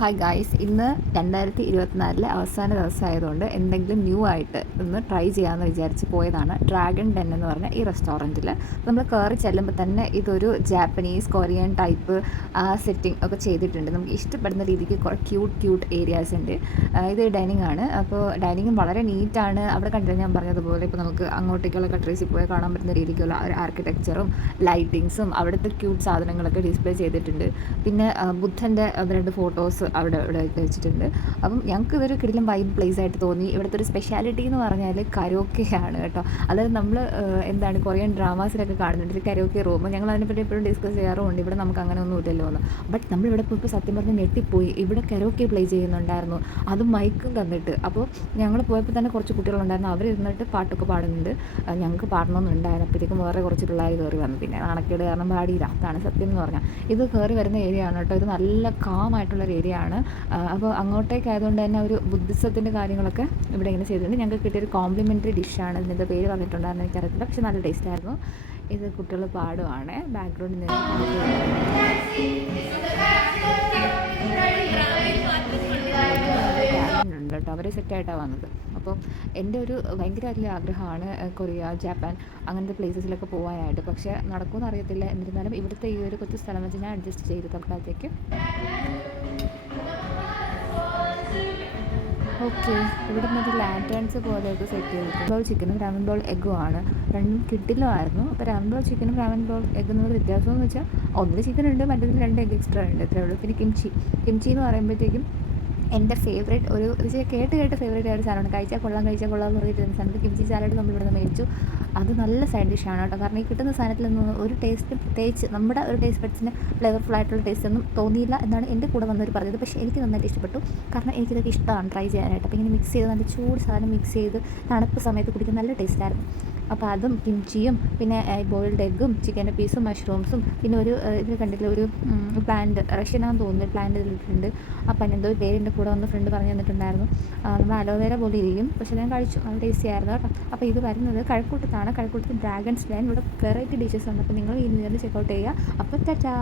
Hi guys, ഇന്ന് 2024 അവസാന ദിവസമായതുകൊണ്ട് എന്തെങ്കിലും ന്യൂ ആയിട്ട് ഒന്ന് ട്രൈ ചെയ്യാമെന്ന് വിചാരിച്ച് പോയതാണ് ഡ്രാഗൺ ഡെൻ എന്ന് പറഞ്ഞ ഈ റെസ്റ്റോറൻറ്റിൽ. നമ്മൾ കയറി ചെല്ലുമ്പോൾ തന്നെ ഇതൊരു ജാപ്പനീസ് കൊറിയൻ ടൈപ്പ് സെറ്റിംഗ് ഒക്കെ ചെയ്തിട്ടുണ്ട്. നമുക്ക് ഇഷ്ടപ്പെടുന്ന രീതിക്ക് കുറേ ക്യൂട്ട് ഏരിയാസ് ഉണ്ട്. ഇത് ഡൈനിങ് ആണ്. അപ്പോൾ ഡൈനിങ്ങും വളരെ നീറ്റാണ്. അവിടെ കണ്ടിട്ട് ഞാൻ പറഞ്ഞതുപോലെ ഇപ്പോൾ നമുക്ക് അങ്ങോട്ടേക്കുള്ള കട്രീസിൽ പോയി കാണാൻ പറ്റുന്ന രീതിക്കുള്ള ഒരു ആർക്കിടെക്ചറും ലൈറ്റിങ്സും അവിടുത്തെ ക്യൂട്ട് സാധനങ്ങളൊക്കെ ഡിസ്പ്ലേ ചെയ്തിട്ടുണ്ട്. പിന്നെ ബുദ്ധൻ്റെ 2 ഫോട്ടോസ് അവിടെ വെച്ചിട്ടുണ്ട്. അപ്പം ഞങ്ങൾക്ക് ഇതൊരു കിടിലം വൈബ് പ്ലേസ് ആയിട്ട് തോന്നി. ഇവിടുത്തെ ഒരു സ്പെഷ്യാലിറ്റി എന്ന് പറഞ്ഞാൽ കരോക്കെയാണ് കേട്ടോ. അതായത് നമ്മൾ എന്താണ് കൊറിയൻ ഡ്രാമാസിലൊക്കെ കാണുന്നുണ്ട് ഒരു കരോക്കെ റൂം. ഞങ്ങൾ അതിനെപ്പറ്റി എപ്പോഴും ഡിസ്കസ് ചെയ്യാറുമുണ്ട്. ഇവിടെ നമുക്ക് അങ്ങനെ ഒന്നും ഇല്ലല്ലോ എന്ന്. ബട്ട് നമ്മളിവിടെ ഇപ്പോൾ സത്യം പറഞ്ഞ് ഞെട്ടിപ്പോയി. ഇവിടെ കരോക്കെ പ്ലേ ചെയ്യുന്നുണ്ടായിരുന്നു, അതും മൈക്കും തന്നിട്ട്. അപ്പോൾ ഞങ്ങൾ പോയപ്പോൾ തന്നെ കുറച്ച് കുട്ടികളുണ്ടായിരുന്നു. അവർ ഇരുന്നിട്ട് പാട്ടൊക്കെ പാടുന്നുണ്ട്. ഞങ്ങൾക്ക് പാടണമെന്നുണ്ടായിരുന്നു. അപ്പോഴത്തേക്കും വേറെ കുറച്ച് പിള്ളേർ കയറി വന്നു. പിന്നെ നാണക്കേട് കാരണം പാടിയില്ല. അതാണ് സത്യം എന്ന് പറഞ്ഞാൽ. ഇത് കയറി വരുന്ന ഏരിയ ആണ് കേട്ടോ. ഇത് നല്ല കാമായിട്ടുള്ളൊരു ഏരിയ ആണ്. അപ്പോൾ അങ്ങോട്ടേക്ക് ആയതുകൊണ്ട് തന്നെ ഒരു ബുദ്ധിസത്തിൻ്റെ കാര്യങ്ങളൊക്കെ ഇവിടെ ഇങ്ങനെ ചെയ്തിട്ടുണ്ട്. ഞങ്ങൾക്ക് കിട്ടിയൊരു കോംപ്ലിമെൻ്ററി ഡിഷാണ്. ഇതിൻ്റെ പേര് പറഞ്ഞിട്ടുണ്ടായിരുന്നു, എനിക്കറിയത്തില്ല. പക്ഷെ നല്ല ടേസ്റ്റായിരുന്നു. ഇത് കുട്ടികൾ പാടുവാണ്. ബാക്ക്ഗ്രൗണ്ടിൽ നിന്ന് ഉണ്ട് കേട്ടോ. അവർ സെറ്റായിട്ടാണ് വന്നത്. അപ്പോൾ എൻ്റെ ഒരു ഭയങ്കര വലിയ ആഗ്രഹമാണ് കൊറിയ, ജപ്പാൻ അങ്ങനത്തെ പ്ലേസസിലൊക്കെ പോകാനായിട്ട്. പക്ഷേ നടക്കുമെന്ന് അറിയത്തില്ല. എന്നിരുന്നാലും ഇവിടുത്തെ ഈ ഒരു കൊച്ചു സ്ഥലം വെച്ച് ഞാൻ അഡ്ജസ്റ്റ് ചെയ്തു തൽക്കാലത്തേക്ക്. ഓക്കെ, ഇവിടെ നിന്നൊരു ലാൻറ്റേൺസ് പോലെയൊക്കെ സെറ്റ് ചെയ്തിട്ടുണ്ട്. ബോൾ ചിക്കനും രാമൻ ബോൾ എഗ്ഗും ആണ്. രണ്ടും കിട്ടിലുമായിരുന്നു. അപ്പോൾ രാമൻ ബോൾ ചിക്കനും രാമൻ ബോൾ എഗ്ഗ് എന്നുള്ള വ്യത്യാസം എന്ന് വെച്ചാൽ ഒന്നിൽ ചിക്കൻ ഉണ്ട്, മറ്റേതിൽ 2 എഗ്ഗ് എക്സ്ട്രാ ഉണ്ട്, അത്രേ ഉള്ളൂ. പിന്നെ കിംചി എന്ന് പറയുമ്പോഴത്തേക്കും എൻ്റെ ഫേവറേറ്റ് ഒരു കേട്ട് ഫേവറേറ്റ് ആയ ഒരു സാധനമാണ്. കഴിച്ചാൽ കൊള്ളാം എന്ന് പറഞ്ഞിട്ട് സാധനത്തിൽ കിംചി സാലഡ് നമ്മളിവിടെ മേടിച്ചു. അത് നല്ല സൈഡ് ഡിഷാണ് കേട്ടോ. കാരണം ഈ കിട്ടുന്ന സാധനത്തിൽ നിന്ന് ഒരു ടേസ്റ്റ് പ്രത്യേകിച്ച് നമ്മുടെ ഒരു ടേസ്റ്റ് ബഡ്സിന് ഫ്ലേവർഫുൾ ആയിട്ടുള്ള ടേസ്റ്റ് ഒന്നും തോന്നിയില്ല എന്നാണ് എൻ്റെ കൂടെ വന്നവർ പറഞ്ഞത്. പക്ഷേ എനിക്ക് നന്നായിട്ട് ഇഷ്ടപ്പെട്ടു. കാരണം എനിക്കിതൊക്കെ ഇഷ്ടമാണ് ട്രൈ ചെയ്യാനായിട്ട്. അപ്പോൾ ഇങ്ങനെ മിക്സ് ചെയ്ത് നല്ല ചൂട് സാധനം മിക്സ് ചെയ്ത് തണുപ്പ് സമയത്ത് കുടിക്കാൻ നല്ല ടേസ്റ്റായിരുന്നു. അപ്പോൾ അതും കിംച്ചിയും പിന്നെ ബോയിൽഡ് എഗ്ഗും ചിക്കൻ്റെ പീസും മഷ്റൂംസും പിന്നെ ഒരു ഇതിൽ കണ്ടില്ല ഒരു പ്ലാന്റ്, റഷ്യനാന്ന് തോന്നുന്നു പ്ലാന്റ് ഇതിലിട്ടുണ്ട്. അപ്പം എന്തോ പേരിൻ്റെ കൂടെ വന്ന് ഫ്രണ്ട് പറഞ്ഞു തന്നിട്ടുണ്ടായിരുന്നു. നമ്മൾ അലോവേര പോലെ ഇരിക്കും, പക്ഷേ ഞാൻ കഴിച്ചു, നല്ല ടേസ്റ്റി ആയിരുന്നു കേട്ടോ. അപ്പോൾ ഇത് വരുന്നത് കഴക്കൂട്ടത്താണ്. കഴക്കൂട്ടത്ത് ഡ്രാഗൺസ് ഡെൻ. ഇവിടെ വെറൈറ്റി ഡിഷസ് ഉണ്ട്. അപ്പോൾ നിങ്ങൾ ഈ ചെക്കൗട്ട് ചെയ്യുക. അപ്പോൾ ടാറ്റാ.